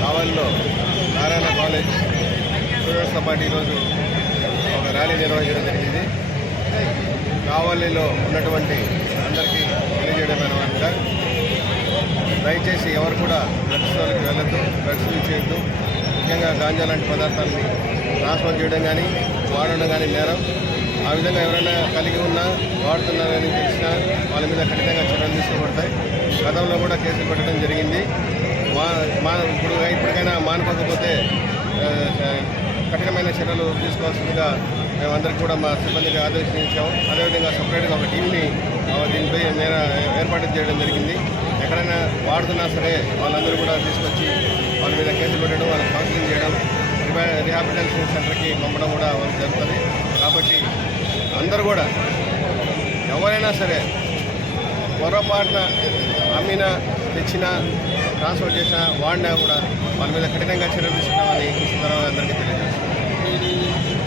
కావలిలో నారాయణ కాలేజ్ స్టూడెంట్స్తో పాటు ఈరోజు ఒక ర్యాలీ నిర్వహించడం జరిగింది. కావలిలో ఉన్నటువంటి అందరికీ తెలియజేయడం అనమాట, దయచేసి ఎవరు కూడా డ్రగ్స్ వాళ్ళకి వెళ్ళొద్దు, డ్రగ్స్ చేయొద్దు. ముఖ్యంగా గాంజా లాంటి పదార్థాలని ట్రాన్స్ఫర్ చేయడం కానీ వాడడం కానీ నేరం. ఆ విధంగా ఎవరైనా కలిగి ఉన్నా వాడుతున్నారని తెలిసినా వాళ్ళ మీద ఖచ్చితంగా చర్యలు తీసుకోబడతాయి. గతంలో కూడా కేసులు పెట్టడం జరిగింది. ఇప్పటికైనా మానుకోకపోతే కఠినమైన చర్యలు తీసుకోవాల్సిందిగా మేమందరికీ కూడా మా సిబ్బందికి ఆదేశించాము. అదేవిధంగా సపరేట్గా ఒక టీంని దీనిపై ఏర్పాటు చేయడం జరిగింది. ఎక్కడైనా వాడుతున్నా సరే వాళ్ళందరూ కూడా తీసుకొచ్చి వాళ్ళ మీద కేసులు పెట్టడం, వాళ్ళకి కౌన్సిలింగ్ చేయడం, రిహాబిలిటేషన్ సెంటర్కి పంపడం కూడా వాళ్ళకి జరుగుతుంది. కాబట్టి అందరూ కూడా ఎవరైనా సరే పొరపాటున అమ్మినా, తెచ్చినా, ట్రాన్స్ఫర్ చేసినా, వాడినా కూడా వాళ్ళ మీద కఠినంగా చర్యలు తీసుకుంటామని ఈ సందర్భంగా అందరికీ తెలియజేస్తున్నాం.